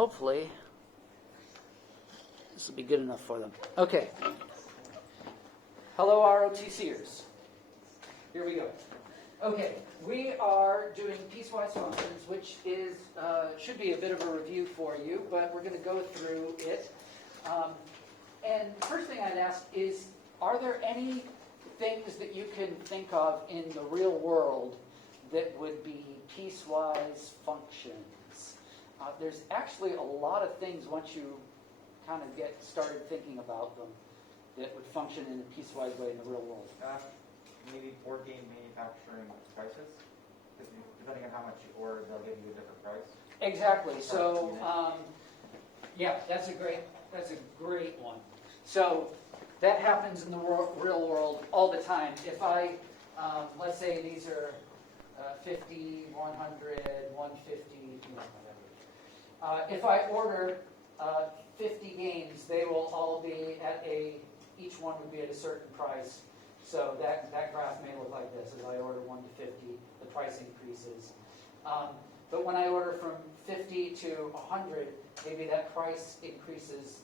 hopefully this will be good enough for them. Okay. Hello, ROTCers. Here we go. Okay, we are doing Piecewise Functions, which is should be a bit of a review for you, but we're going to go through it. And the first thing I'd ask is, are there any things that you can think of in the real world that would be piecewise functions? There's actually a lot of things once you kind of get started thinking about them that would function in a piecewise way in the real world. Maybe board game manufacturing prices? Because depending on how much you order, they'll give you a different price. Exactly. So, yeah, that's a great one. So that happens in the real world all the time. If I, let's say these are 50, 100, 150, whatever. If I order 50 games, they will all be at each one would be at a certain price. So that graph may look like this. As I order 1 to 50, the price increases. But when I order from 50 to 100, maybe that price increases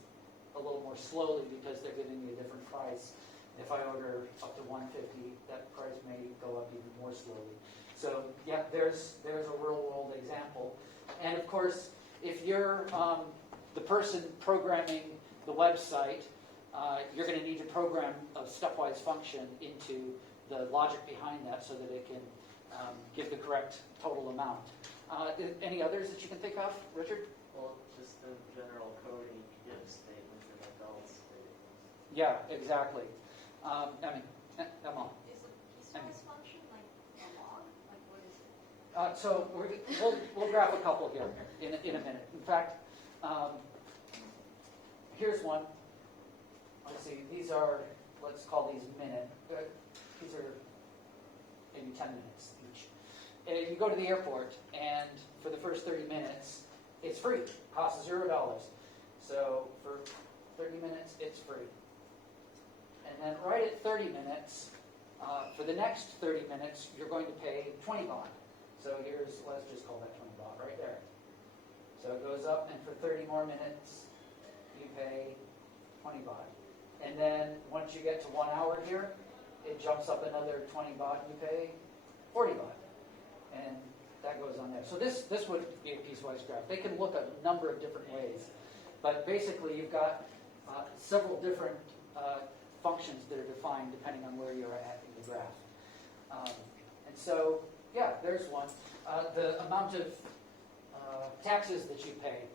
a little more slowly because they're giving me a different price. If I order up to 150, that price may go up even more slowly. So yeah, there's a real world example. And of course, if you're the person programming the website, you're going to need to program a stepwise function into the logic behind that so that it can give the correct total amount. Any others that you can think of, Richard? Well, just the general coding if statements and like else statements. Yeah, exactly. I mean, Emma. Is a piecewise function like a log? Like what is it? So we'll graph a couple here in a minute. In fact, here's one. Let's see, these are, let's call these minute. These are maybe 10 minutes each. You go to the airport, and for the first 30 minutes, it's free. Costs $0. So for 30 minutes, it's free. And then right at 30 minutes, for the next 30 minutes, you're going to pay 20 baht. So here's, let's just call that 20 baht right there. So it goes up, and for 30 more minutes, you pay 20 baht. And then once you get to 1 hour here, it jumps up another 20 baht, and you pay 40 baht. And that goes on there. So this would be a piecewise graph. They can look a number of different ways. But basically, you've got several different functions that are defined depending on where you're at in the graph. And so, yeah, there's one. The amount of taxes that you pay.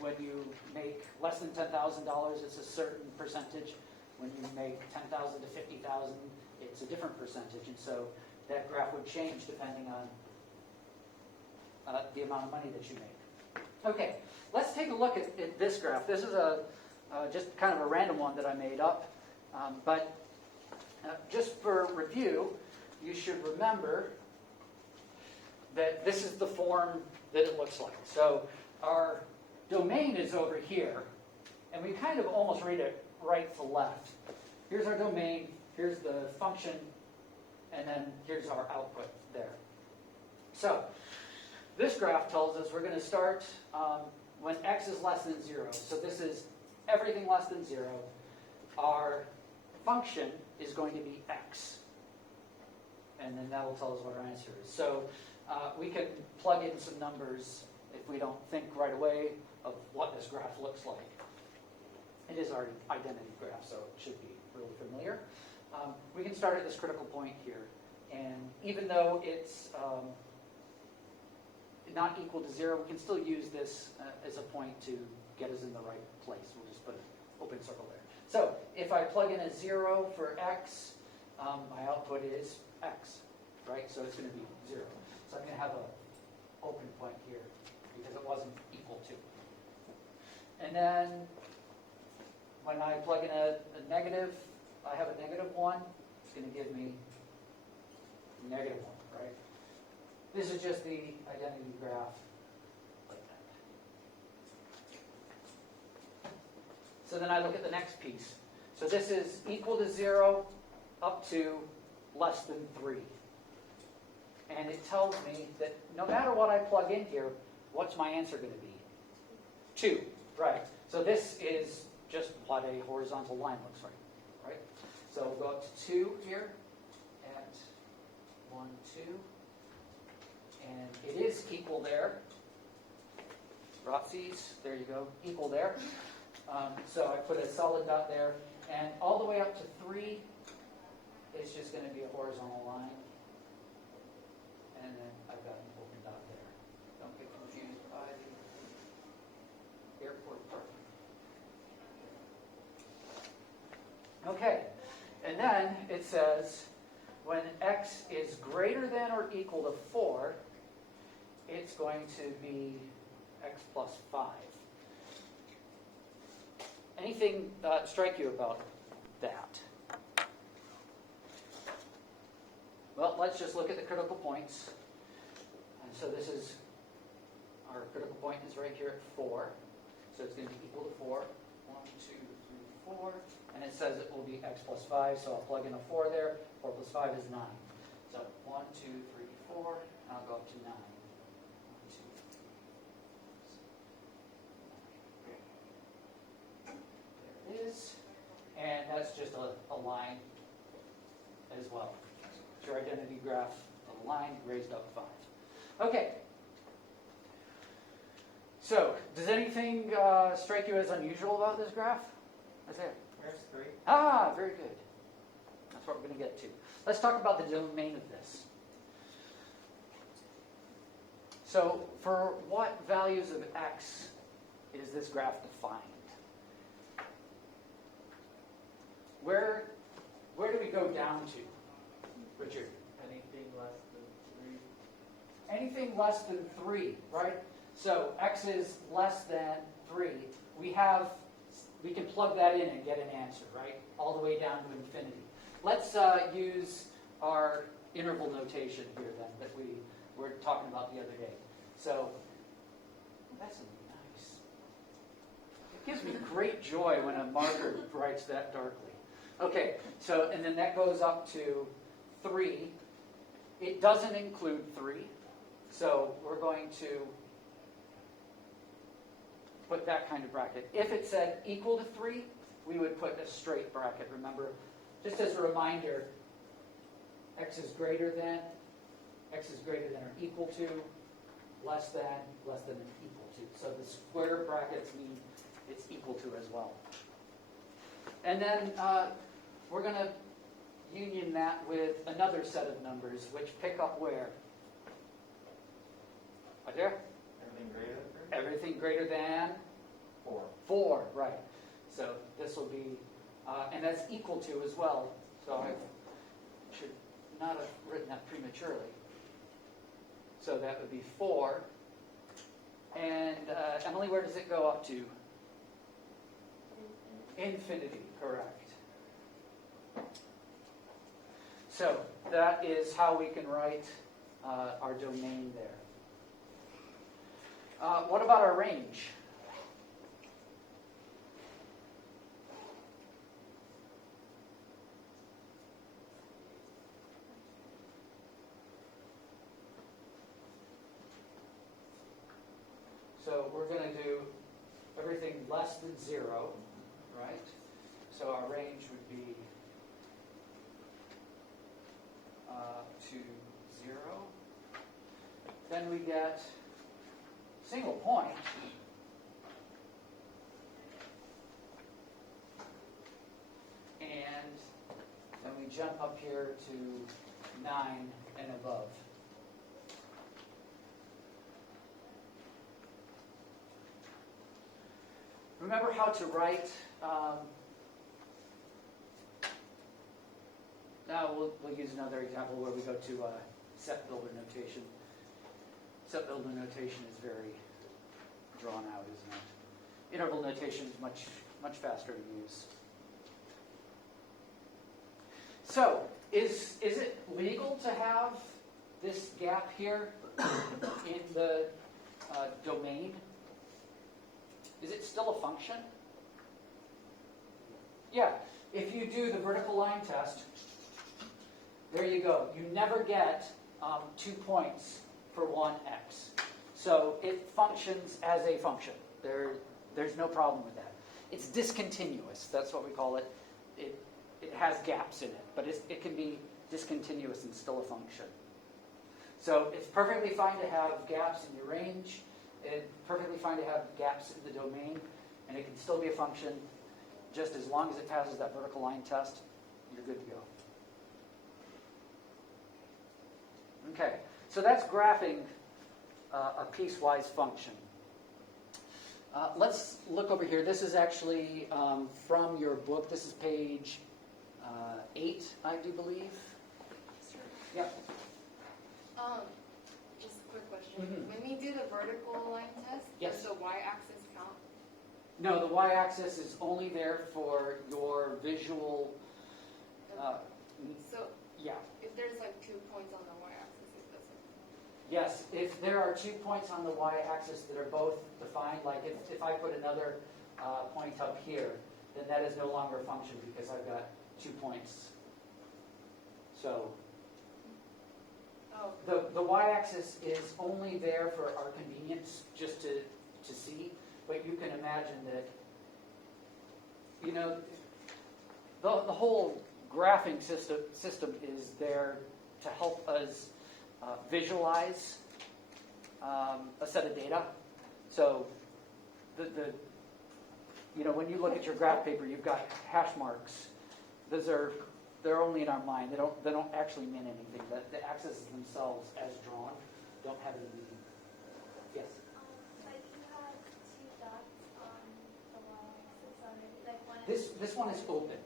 When you make less than $10,000, it's a certain percentage. When you make $10,000 to $50,000, it's a different percentage. And so that graph would change depending on the amount of money that you make. Okay, let's take a look at this graph. This is just kind of a random one that I made up. But just for review, you should remember that this is the form that it looks like. So our domain is over here, and we kind of almost read it right to left. Here's our domain, here's the function, and then here's our output there. So this graph tells us we're going to start when x is less than 0. So this is everything less than 0. Our function is going to be x. And then that will tell us what our answer is. So we can plug in some numbers if we don't think right away of what this graph looks like. It is our identity graph, so it should be really familiar. We can start at this critical point here. And even though it's not equal to 0, we can still use this as a point to get us in the right place. We'll just put an open circle there. So if I plug in a 0 for x, my output is x, right? So it's going to be 0. So I'm going to have an open point here because it wasn't equal to. And then when I plug in a negative, I have a -1. It's going to give me -1, right? This is just the identity graph like that. So then I look at the next piece. So this is equal to 0 up to less than 3. And it tells me that no matter what I plug in here, what's my answer going to be? 2, right. So this is just what a horizontal line looks like, right? So we'll go up to 2 here at 1, 2. And it is equal there. Rotsies, there you go, equal there. So I put a solid dot there. And all the way up to 3 is just going to be a horizontal line. And then I've got an open dot there. Don't get confused by the airport parking. Okay, and then it says when x is greater than or equal to 4, it's going to be x plus 5. Anything strike you about that? Well, let's just look at the critical points. And so this is, our critical point is right here at 4. So it's going to be equal to 4. 1, 2, 3, 4. And it says it will be x plus 5, so I'll plug in a 4 there. 4 plus 5 is 9. So 1, 2, 3, 4, and I'll go up to 9. 1, 2, 3, 4, 5. There it is. And that's just a line as well. It's your identity graph of a line raised up 5. Okay. So, does anything strike you as unusual about this graph? Isaiah? Where's 3? Ah, very good. That's what we're going to get to. Let's talk about the domain of this. So, for what values of x is this graph defined? Where do we go down to, Richard? Anything less than 3. Anything less than 3, right? So x is less than 3. We can plug that in and get an answer, right? All the way down to infinity. Let's use our interval notation here then that we were talking about the other day. So that's nice. It gives me great joy when a marker writes that darkly. Okay, so and then that goes up to 3. It doesn't include 3, so we're going to put that kind of bracket. If it said equal to 3, we would put a straight bracket. Remember, just as a reminder, x is greater than or equal to, less than or equal to. So the square brackets mean it's equal to as well. And then we're going to union that with another set of numbers, which pick up where? Right there? Everything greater than 3? Everything greater than 4. 4, right. So this will be, and that's equal to as well. So I should not have written that prematurely. So that would be 4. And Emily, where does it go up to? Infinity, correct. So that is how we can write our domain there. What about our range? So we're going to do everything less than 0, right? So our range would be to 0. Then we get single point. And then we jump up here to 9 and above. Remember how to write. Now we'll use another example where we go to set builder notation. Set builder notation is very drawn out, isn't it? Interval notation is much faster to use. So, is it legal to have this gap here in the domain? Is it still a function? Yeah. If you do the vertical line test, there you go. You never get 2 points for one x. So it functions as a function. There's no problem with that. It's discontinuous. That's what we call it. It has gaps in it, but it can be discontinuous and still a function. So it's perfectly fine to have gaps in your range. It's perfectly fine to have gaps in the domain, and it can still be a function just as long as it passes that vertical line test. You're good to go. Okay, so that's graphing a piecewise function. Let's look over here. This is actually from your book. This is page 8, I do believe. Sure. Yeah. Just a quick question. Mhm. When we do the vertical line test, Yes. does the y-axis count? No, the y-axis is only there for your visual. So Yeah. if there's like 2 points on the y-axis, it doesn't count. Yes, if there are 2 points on the y-axis that are both defined, like if I put another point up here, then that is no longer a function because I've got 2 points. So Oh, the y-axis is only there for our convenience, just to see. But you can imagine that, the whole graphing system is there to help us visualize a set of data. So when you look at your graph paper, you've got hash marks. They're only in our mind. They don't actually mean anything. The axes themselves, as drawn, don't have any meaning. Yes. Like you had 2 dots on the y-axis already, like one. This one is open.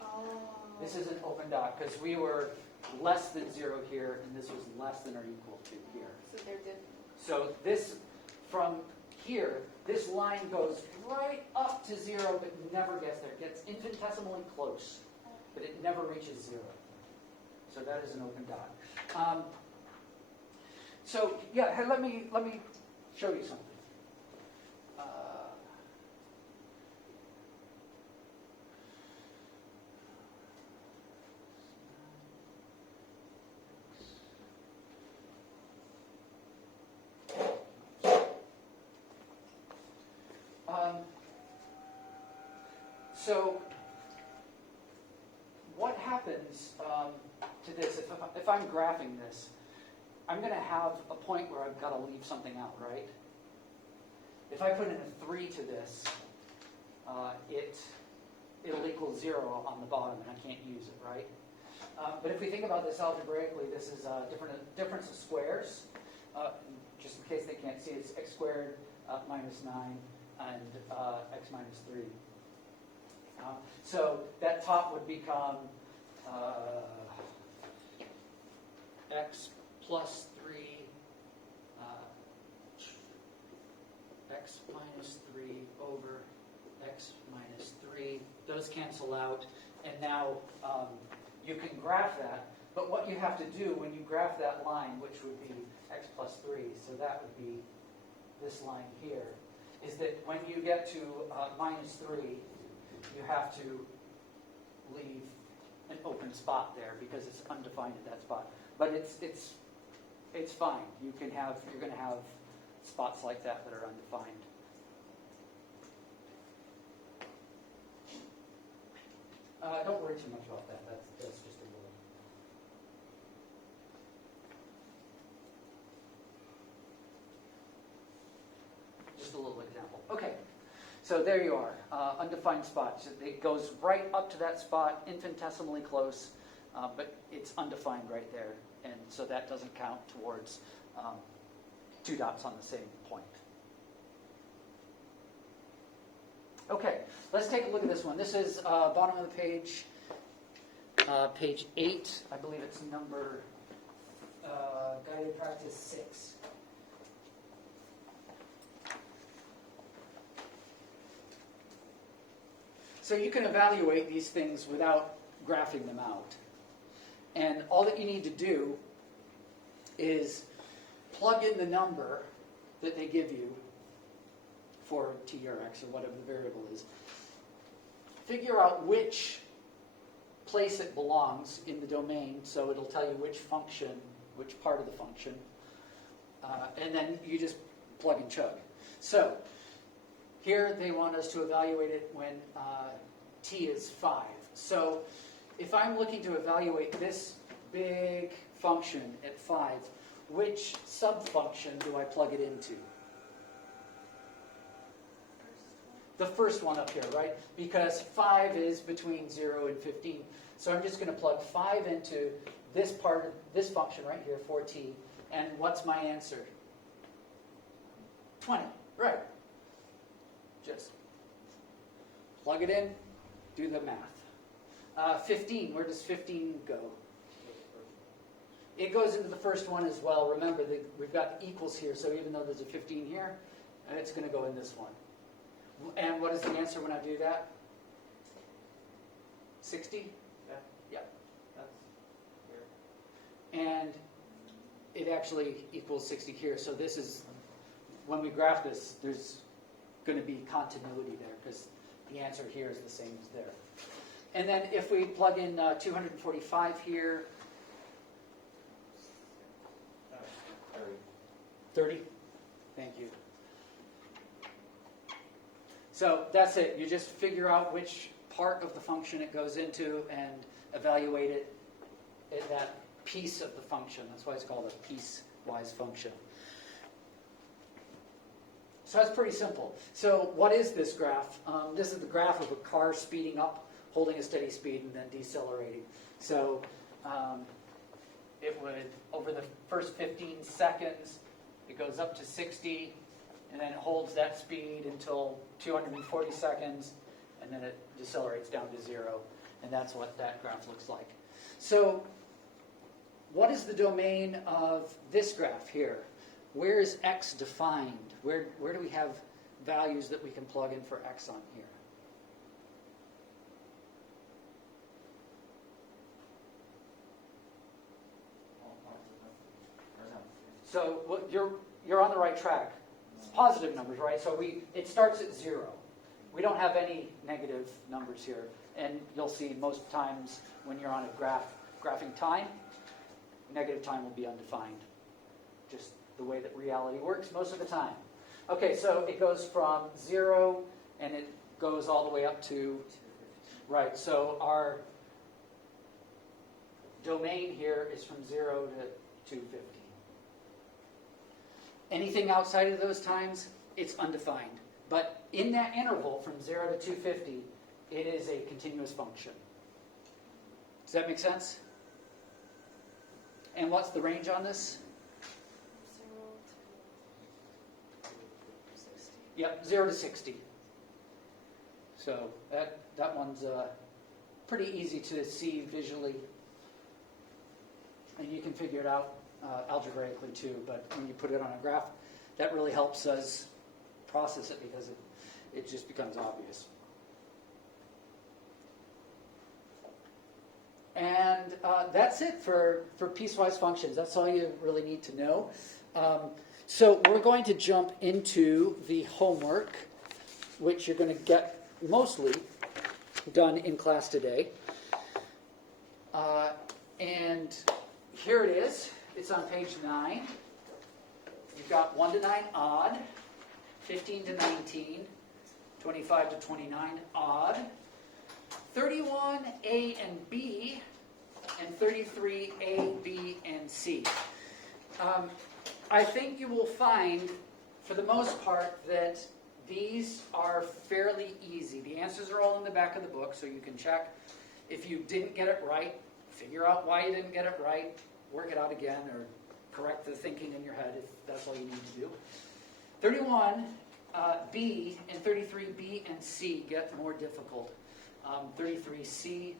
oh. This is an open dot because we were less than 0 here, and this was less than or equal to here. So they're different. So this, from here, this line goes right up to 0, but never gets there. It gets infinitesimally close, but it never reaches 0. So that is an open dot. So yeah, hey, let me show you something. So what happens to this, if I'm graphing this, I'm going to have a point where I've got to leave something out, right? If I put in a 3 to this, it'll equal 0 on the bottom, and I can't use it, right? But if we think about this algebraically, this is a difference of squares. Just in case they can't see, it's x squared minus 9 and x minus 3. So that top would become x plus 3, x minus 3 over x minus 3. Those cancel out, and now you can graph that. But what you have to do when you graph that line, which would be x plus 3, so that would be this line here, is that when you get to minus 3, you have to leave an open spot there because it's undefined at that spot. But it's fine. You're going to have spots like that are undefined. Don't worry too much about that. That's just a little. Just a little example. Okay. So there you are, undefined spots. It goes right up to that spot, infinitesimally close, but it's undefined right there. And so that doesn't count towards 2 dots on the same point. Okay, let's take a look at this one. This is bottom of the page, page 8. I believe it's number guided practice 6. So you can evaluate these things without graphing them out. And all that you need to do is plug in the number that they give you for t or x or whatever the variable is. Figure out which place it belongs in the domain, so it'll tell you which function, which part of the function, and then you just plug and chug. So Here they want us to evaluate it when t is 5. So if I'm looking to evaluate this big function at 5, which subfunction do I plug it into? The first one up here, right? Because 5 is between 0 and 15. So I'm just going to plug 5 into this part, this function right here, 4t. And what's my answer? 20, right. Just plug it in, do the math. 15, where does 15 go? It goes into the first one as well. Remember, we've got equals here, so even though there's a 15 here, it's going to go in this one. And what is the answer when I do that? 60? Yeah. That's weird. And it actually equals 60 here. So this is, when we graph this, there's going to be continuity there because the answer here is the same as there. And then if we plug in 245 here, 30? Thank you. So that's it. You just figure out which part of the function it goes into and evaluate it at that piece of the function. That's why it's called a piecewise function. So that's pretty simple. So what is this graph? This is the graph of a car speeding up, holding a steady speed, and then decelerating. So it would, over the first 15 seconds, it goes up to 60, and then it holds that speed until 240 seconds, and then it decelerates down to 0. And that's what that graph looks like. So what is the domain of this graph here? Where is x defined? Where do we have values that we can plug in for x on here? So well, you're on the right track. It's positive numbers, right? So it starts at 0. We don't have any negative numbers here. And you'll see most times when you're on a graphing time, negative time will be undefined. Just the way that reality works most of the time. Okay, so it goes from 0 and it goes all the way up to, right, so our domain here is from 0 to 250. Anything outside of those times, it's undefined. But in that interval from 0 to 250, it is a continuous function. Does that make sense? And what's the range on this? 0 to 60. Yep, 0 to 60. So that one's pretty easy to see visually. And you can figure it out algebraically too, but when you put it on a graph, that really helps us process it because it just becomes obvious. And that's it for piecewise functions. That's all you really need to know. So we're going to jump into the homework, which you're going to get mostly done in class today. And here it is. It's on page 9. You've got 1 to 9 odd, 15 to 19, 25 to 29 odd, 31 A and B, and 33 A, B, and C. I think you will find, for the most part, that these are fairly easy. The answers are all in the back of the book, so you can check. If you didn't get it right, figure out why you didn't get it right, work it out again, or correct the thinking in your head if that's all you need to do. 31 B and 33 B and C get more difficult. 33 C,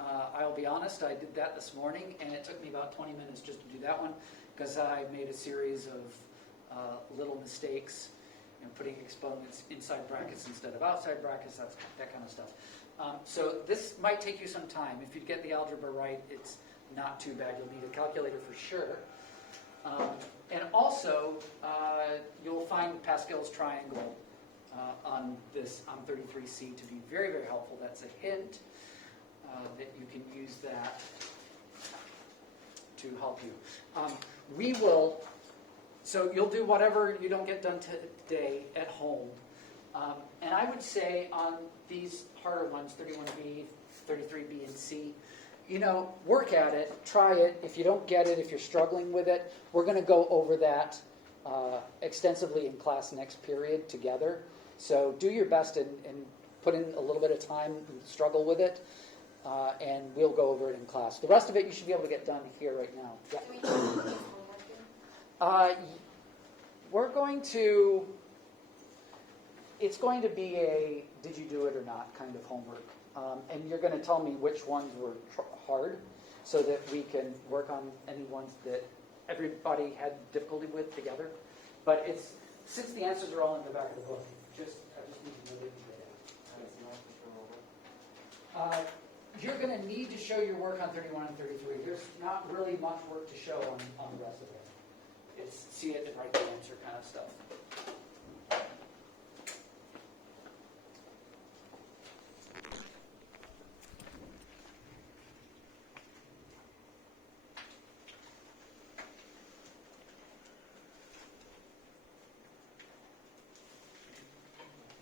I'll be honest, I did that this morning, and it took me about 20 minutes just to do that one, because I made a series of little mistakes and putting exponents inside brackets instead of outside brackets, that kind of stuff. So this might take you some time. If you get the algebra right, it's not too bad. You'll need a calculator for sure. And also, you'll find Pascal's triangle on 33C to be very, very helpful. That's a hint that you can use that to help you. So you'll do whatever you don't get done today at home. And I would say on these harder ones, 31B, 33B, and C, work at it, try it. If you don't get it, if you're struggling with it, we're going to go over that extensively in class next period together. So do your best and put in a little bit of time and struggle with it, and we'll go over it in class. The rest of it you should be able to get done here right now. Yeah. Do we need to do this homework in? We're going to, it's going to be a did you do it or not kind of homework. And you're going to tell me which ones were hard so that we can work on any ones that everybody had difficulty with together. But since the answers are all in the back of the book, I just need to know that you did it. You're going to need to show your work on 31 and 33. There's not really much work to show on the rest of it. It's see it and write the answer kind of stuff.